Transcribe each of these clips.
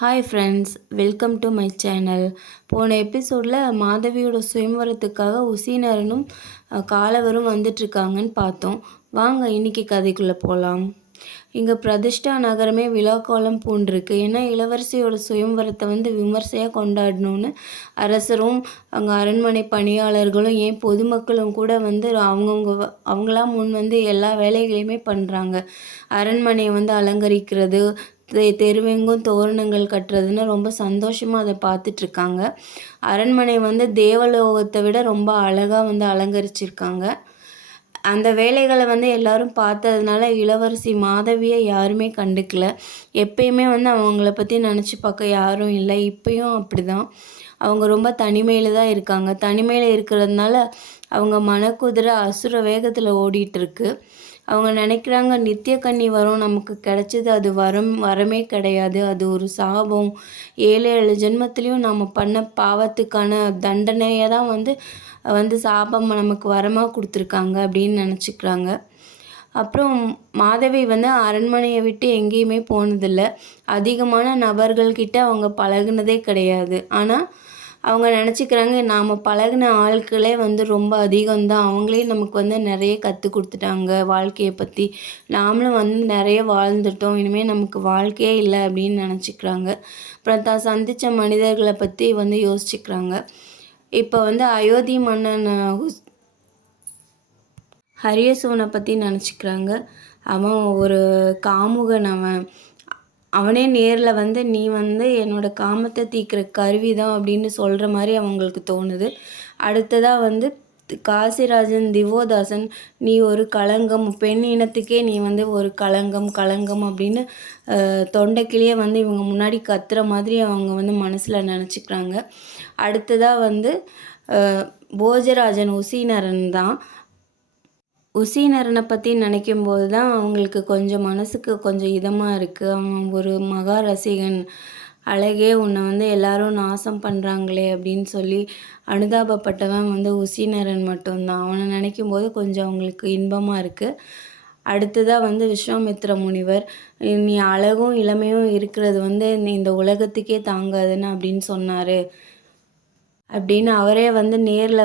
Hi friends, welcome to my channel. போன எபிசோடில் மாதவியோட சுயம்வரத்துக்காக உசீனரனும் காலவரும் வந்துட்டுருக்காங்கன்னு பார்த்தோம். வாங்க இன்றைக்கி கதைக்குள்ளே போகலாம். இங்கே பிரதிஷ்டா நகரமே விழாக்கோலம் பூண்டிருக்கு. ஏன்னா இளவரசியோட சுயம்வரத்தை விமர்சையாக கொண்டாடணும்னு அரசரும் அங்கே அரண்மனை பணியாளர்களும் ஏன் பொதுமக்களும் கூட அவங்களாம் முன் எல்லா வேலைகளையுமே பண்ணுறாங்க. அரண்மனையை அலங்கரிக்கிறது, தெருவெங்கும் தோரணங்கள் கட்டுறதுன்னு ரொம்ப சந்தோஷமாக அதை பார்த்துட்ருக்காங்க. அரண்மனை தேவலோகத்தை விட ரொம்ப அழகாக அலங்கரிச்சிருக்காங்க. அந்த வேலைகளை எல்லாரும் பார்த்ததுனால இளவரசி மாதவியை யாருமே கண்டுக்கல. எப்பயுமே அவங்கள பற்றி நினச்சி பார்க்க யாரும் இல்லை. இப்பயும் அப்படி தான். அவங்க ரொம்ப தனிமையில் தான் இருக்காங்க. தனிமையில் இருக்கிறதுனால அவங்க மனக்குதிரை அசுர வேகத்தில் ஓடிட்டுருக்கு. அவங்க நினைக்கிறாங்க, நித்திய கன்னி வரம் நமக்கு கிடைச்சது அது வரமே கிடையாது, அது ஒரு சாபம். 7 ஜென்மத்துலேயும் நம்ம பண்ண பாவத்துக்கான தண்டனையை தான் சாபம் நமக்கு வரமாக கொடுத்துருக்காங்க அப்படின்னு நினச்சிக்கிறாங்க. அப்புறம் மாதவி அரண்மனையை விட்டு எங்கேயுமே போனதில்லை. அதிகமான நபர்கள்கிட்ட அவங்க பழகுனதே கிடையாது. ஆனால் அவங்க நினச்சிக்கிறாங்க, நாம் பழகின ஆட்களே ரொம்ப அதிகம்தான், அவங்களே நமக்கு நிறைய கற்றுக் கொடுத்துட்டாங்க வாழ்க்கையை பற்றி, நாமளும் நிறைய வாழ்ந்துட்டோம், இனிமேல் நமக்கு வாழ்க்கையே இல்லை அப்படின்னு நினச்சிக்கிறாங்க. அப்புறம் தான் சந்தித்த மனிதர்களை பற்றி யோசிச்சுக்கிறாங்க. இப்போ அயோத்தி மன்னன் ஹரியசோனை பற்றி நினச்சிக்கிறாங்க. அவன் ஒரு காமுகன். அவனே நேரில் நீ என்னோடய காமத்தை தீர்க்கிற கருவி தான் அப்படின்னு சொல்கிற மாதிரி அவங்களுக்கு தோணுது. அடுத்ததாக காசிராஜன் திவோதாசன், நீ ஒரு களங்கம், பெண் இனத்துக்கே நீ ஒரு களங்கம் அப்படின்னு தொண்டைக்கிளியே இவங்க முன்னாடி கத்துற மாதிரி அவங்க மனசில் நினச்சிக்கிறாங்க. அடுத்ததாக போஜராஜன் உசீனரன் தான். உசீனரனை பற்றி நினைக்கும்போது தான் அவங்களுக்கு கொஞ்சம் மனசுக்கு கொஞ்சம் இதமாக இருக்குது. அவன் ஒரு மகா ரசிகன். அழகே, உன்னை எல்லாரும் நாசம் பண்ணுறாங்களே அப்படின்னு சொல்லி அனுதாபப்பட்டவன் உசீனரன் மட்டும்தான். அவனை நினைக்கும்போது கொஞ்சம் அவங்களுக்கு இன்பமாக இருக்குது. அடுத்ததாக விஸ்வாமித்ர முனிவர், நீ அழகும் இளமையும் இருக்கிறது இந்த உலகத்துக்கே தாங்காதுன்னு அப்படின்னு சொன்னார் அப்படின்னு அவரே நேரில்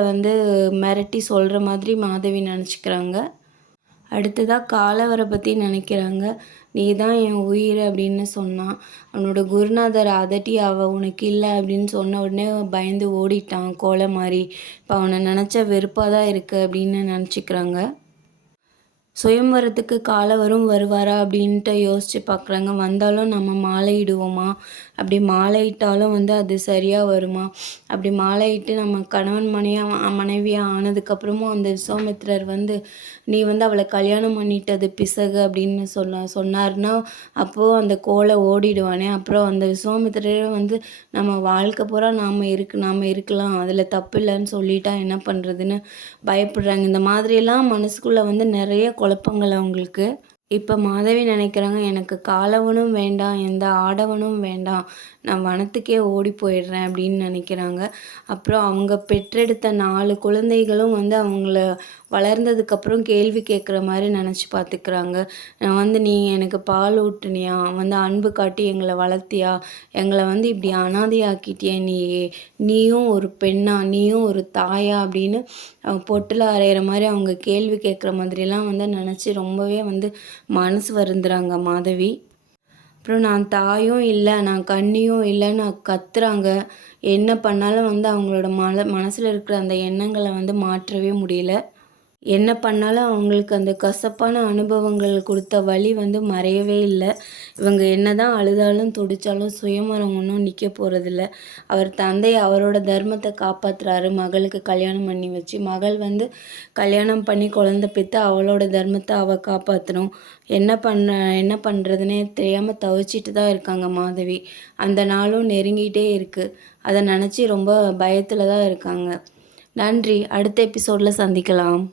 மிரட்டி சொல்கிற மாதிரி மாதவி நினச்சிக்கிறாங்க. அடுத்ததாக காலவரை பற்றி நினைக்கிறாங்க. நீ தான் என் உயிர் அப்படின்னு சொன்னான். அவனோட குருநாதர் அதட்டி உனக்கு இல்லை அப்படின்னு சொன்ன உடனே பயந்து ஓடிட்டான் கோலை மாதிரி. இப்போ அவனை நினச்ச வெறுப்பாக தான் இருக்குது அப்படின்னு நினச்சிக்கிறாங்க. சுயம்வரத்துக்கு காலவரும் வருவாரா அப்படின்ட்டு யோசித்து பார்க்குறாங்க. வந்தாலும் நம்ம மாலையிடுவோமா, அப்படி மாலையிட்டாலும் அது சரியாக வருமா, அப்படி மாலையிட்டு நம்ம கணவன் மனைவியாக ஆனதுக்கப்புறமும் அந்த விஸ்வாமித்திரர் நீ அவளை கல்யாணம் பண்ணிட்டது பிசகு அப்படின்னு சொன்னார்னா அப்போது அந்த கோலை ஓடிடுவானே. அப்புறம் அந்த விஸ்வாமித்திரர் நம்ம வாழ்க்கை பூரா நாம் இருக்கலாம், அதில் தப்பு இல்லைன்னு சொல்லிட்டா என்ன பண்ணுறதுன்னு பயப்படுறாங்க. இந்த மாதிரியெல்லாம் மனசுக்குள்ளே நிறைய குழப்பங்கள் அவங்களுக்கு. இப்போ மாதவி நினைக்கிறாங்க, எனக்கு காலவனும் வேண்டாம், எந்த ஆடவனும் வேண்டாம், நான் வனத்துக்கே ஓடி போயிடுறேன் அப்படின்னு நினைக்கிறாங்க. அப்புறம் அவங்க பெற்றெடுத்த 4 குழந்தைகளும் அவங்கள வளர்ந்ததுக்கப்புறம் கேள்வி கேட்குற மாதிரி நினச்சி பார்த்துக்கிறாங்க. நீ எனக்கு பால் ஊட்டுனியா, அன்பு காட்டி எங்களை வளர்த்தியா, எங்களை இப்படி அனாதையாக்கிட்டியா, நீயும் ஒரு பெண்ணா, நீயும் ஒரு தாயா அப்படின்னு பொட்டில் அரைகிற மாதிரி அவங்க கேள்வி கேட்குற மாதிரிலாம் நினச்சி ரொம்பவே மனசு வருந்துறாங்க மாதவி. அப்புறம் நான் தாயும் இல்லை, நான் கண்ணியும் இல்லைன்னு கத்துறாங்க. என்ன பண்ணாலும் அவங்களோட மனசில் இருக்கிற அந்த எண்ணங்களை மாற்றவே முடியல. என்ன பண்ணாலும் அவங்களுக்கு அந்த கசப்பான அனுபவங்கள் கொடுத்த வலி மறையவே இல்லை. இவங்க என்ன தான் அழுதாலும் துடித்தாலும் சுயமரம் ஒன்றும் நிற்க போகிறதில்ல. அவர் தந்தை அவரோட தர்மத்தை காப்பாற்றுறாரு. மகளுக்கு கல்யாணம் பண்ணி வச்சு, மகள் கல்யாணம் பண்ணி குழந்தை பெற்று அவளோட தர்மத்தை அவள் காப்பாற்றணும். என்ன பண்ணுறதுனே தெரியாமல் தவிச்சிட்டு தான் இருக்காங்க மாதவி. அந்த நாளும் நெருங்கிட்டே இருக்குது. அதை நினச்சி ரொம்ப பயத்தில் தான் இருக்காங்க. நன்றி. அடுத்த எபிசோடில் சந்திக்கலாம்.